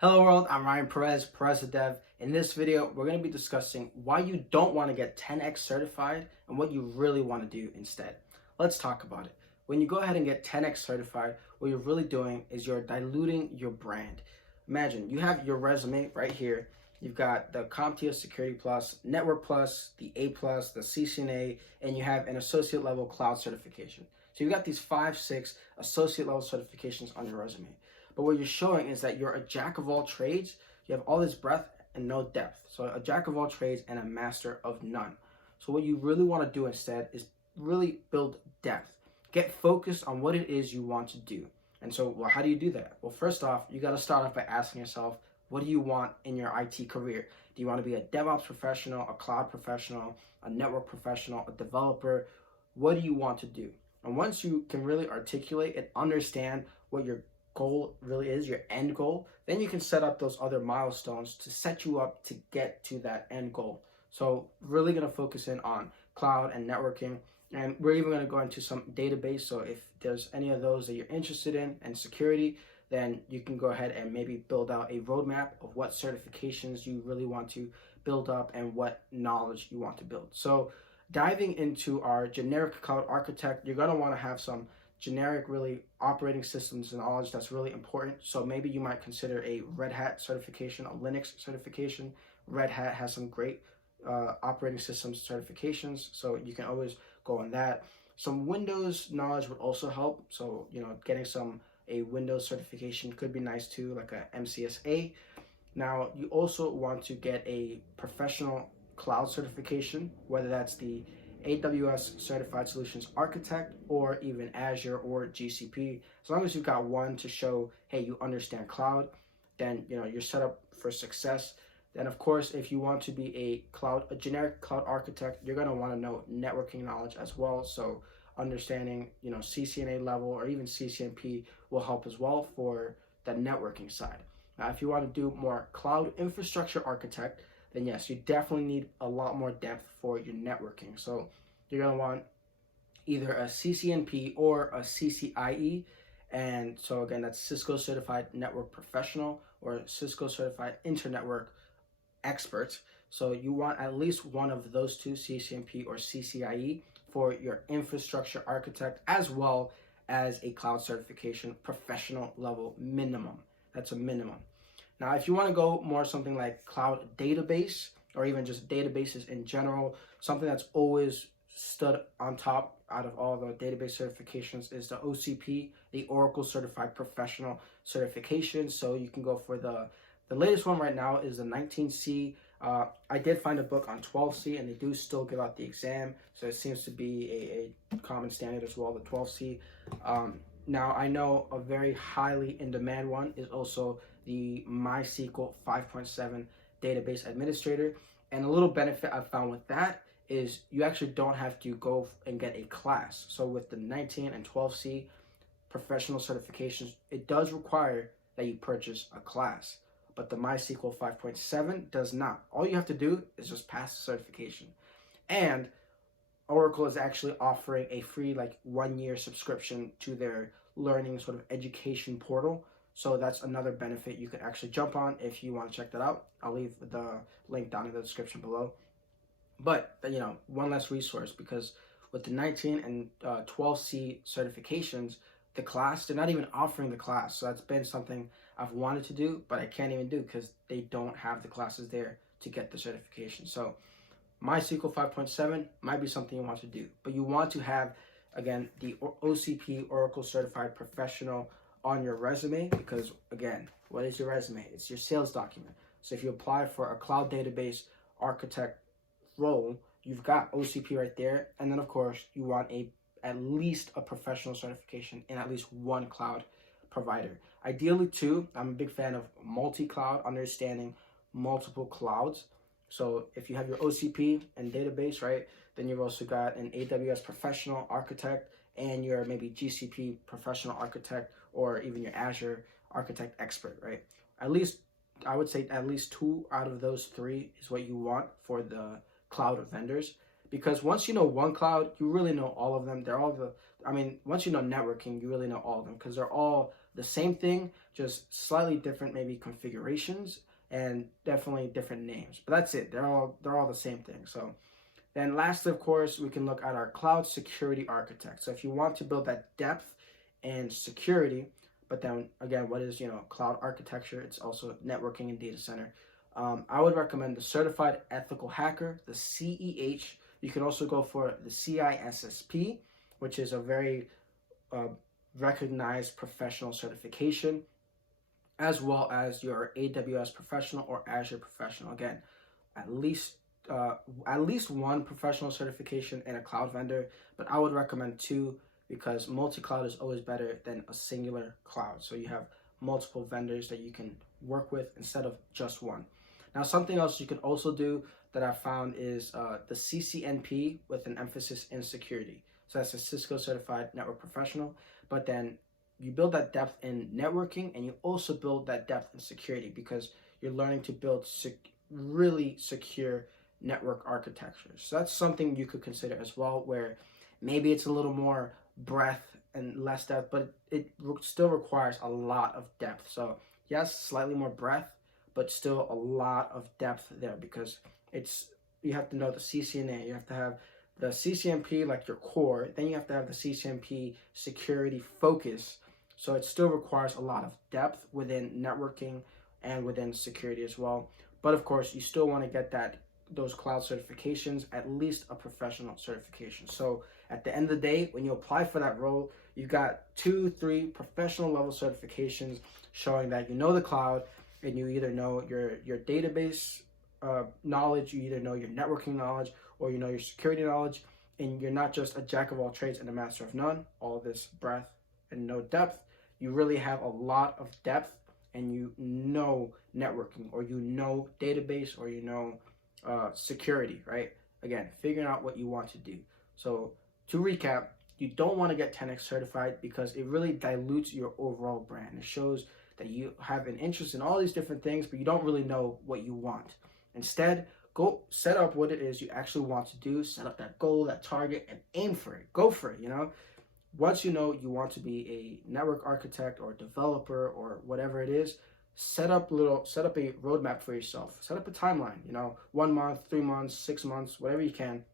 Hello world, I'm Ryan Perez, PerezTheDev. In this video, we're going to be discussing why you don't want to get 10X certified and what you really want to do instead. Let's talk about it. When you go ahead and get 10X certified, what you're really doing is you're diluting your brand. Imagine you have your resume right here. You've got the CompTIA Security Plus, Network Plus, the A Plus, the CCNA, and you have an associate level cloud certification. So you've got these 5-6 associate level certifications on your resume. But what you're showing is that you're a jack of all trades. You have all this breadth and no depth. So a jack of all trades and a master of none. So what you really want to do instead is really build depth. Get focused on what it is you want to do. And so, well, how do you do that? Well, first off, you got to start off by asking yourself, what do you want in your IT career? Do you want to be a DevOps professional, a cloud professional, a network professional, a developer? What do you want to do? And once you can really articulate and understand what your goal really is, your end goal, then you can set up those other milestones to set you up to get to that end goal. So really going to focus in on cloud and networking, and we're even going to go into some database. So if there's any of those that you're interested in and security, then you can go ahead and maybe build out a roadmap of what certifications you really want to build up and what knowledge you want to build. So diving into our generic cloud architect, you're going to want to have some generic really operating systems knowledge that's really important. So maybe you might consider a Red Hat certification, a Linux certification. Red Hat has some great operating systems certifications, so you can always go on that. Some Windows knowledge would also help. So getting a Windows certification could be nice too, like a MCSA. Now you also want to get a professional cloud certification, whether that's the AWS Certified Solutions Architect or even Azure or GCP. As long as you've got one to show, hey, you understand cloud, then you're set up for success. Then of course, if you want to be a generic cloud architect, you're going to want to know networking knowledge as well. So understanding, CCNA level or even CCNP will help as well for the networking side. Now, if you want to do more cloud infrastructure architect, then yes, you definitely need a lot more depth for your networking. So you're going to want either a CCNP or a CCIE. And so again, that's Cisco Certified Network Professional or Cisco Certified Internetwork Expert. So you want at least one of those two, CCNP or CCIE, for your infrastructure architect, as well as a cloud certification professional level minimum. That's a minimum. Now, if you want to go more something like cloud database or even just databases in general, something that's always stood on top out of all the database certifications is the OCP, the Oracle Certified Professional Certification. So you can go for the latest one right now is the 19C. I did find a book on 12C, and they do still give out the exam. So it seems to be a common standard as well, the 12C. Now, I know a very highly in demand one is also the MySQL 5.7 database administrator. And a little benefit I found with that is you actually don't have to go and get a class. So with the 19 and 12C professional certifications, it does require that you purchase a class. But the MySQL 5.7 does not. All you have to do is just pass the certification. And Oracle is actually offering a free 1-year subscription to their learning sort of education portal. So that's another benefit you could actually jump on if you want to check that out. I'll leave the link down in the description below. But one less resource, because with the 19 and 12C certifications, the class, they're not even offering the class. So that's been something I've wanted to do, but I can't even do because they don't have the classes there to get the certification. So MySQL 5.7 might be something you want to do, but you want to have, again, the OCP Oracle Certified Professional on your resume, because again, what is your resume? It's your sales document. So if you apply for a cloud database architect role, you've got OCP right there. And then of course you want at least a professional certification in at least one cloud provider. Ideally two. I'm a big fan of multi-cloud, understanding multiple clouds. So if you have your OCP and database, right, then you've also got an AWS professional architect and your maybe GCP professional architect or even your Azure architect expert, right? At least, I would say at least 2 out of those 3 is what you want for the cloud vendors. Because once you know one cloud, you really know all of them. Once you know networking, you really know all of them because they're all the same thing, just slightly different maybe configurations and definitely different names. But that's it. They're all the same thing. So then lastly, of course, we can look at our cloud security architect. So if you want to build that depth and security, but then again, what is, cloud architecture? It's also networking and data center. I would recommend the Certified Ethical Hacker, the CEH. You can also go for the CISSP, which is a very recognized professional certification, as well as your AWS Professional or Azure Professional. Again, at least one professional certification in a cloud vendor, but I would recommend 2 because multi-cloud is always better than a singular cloud. So you have multiple vendors that you can work with instead of just one. Now, something else you can also do that I found is the CCNP with an emphasis in security. So that's a Cisco Certified Network Professional, but then you build that depth in networking and you also build that depth in security because you're learning to build really secure network architecture. So that's something you could consider as well, where maybe it's a little more breadth and less depth, but it still requires a lot of depth. So yes, slightly more breadth, but still a lot of depth there because you have to know the CCNA, you have to have the CCNP like your core, then you have to have the CCNP security focus. So it still requires a lot of depth within networking and within security as well. But of course, you still want to get those cloud certifications, at least a professional certification. So at the end of the day, when you apply for that role, you got 2-3 professional level certifications showing that you know the cloud and you either know your database knowledge, you either know your networking knowledge, or you know your security knowledge, and you're not just a jack of all trades and a master of none, all this breadth and no depth. You really have a lot of depth and you know networking, or you know database, or you know security, right? Again, figuring out what you want to do. So to recap, you don't want to get 10X certified because it really dilutes your overall brand. It shows that you have an interest in all these different things, but you don't really know what you want. Instead, go set up what it is you actually want to do, set up that goal, that target, and aim for it. Go for it, Once you know you want to be a network architect or developer or whatever it is, set up a roadmap for yourself. Set up a timeline, 1 month, 3 months, 6 months, whatever you can,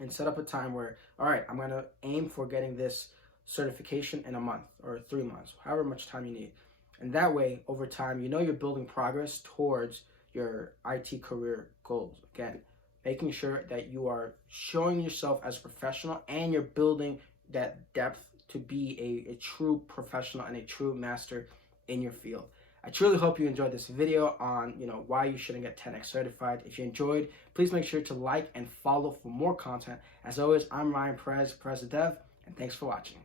and set up a time where, all right, I'm going to aim for getting this certification in a month or 3 months, however much time you need. And that way, over time, you're building progress towards your IT career goals. Again, making sure that you are showing yourself as a professional and you're building that depth to be a true professional and a true master in your field. I truly hope you enjoyed this video on, why you shouldn't get 10X certified. If you enjoyed, please make sure to like and follow for more content. As always, I'm Ryan Perez, PerezTheDev, and thanks for watching.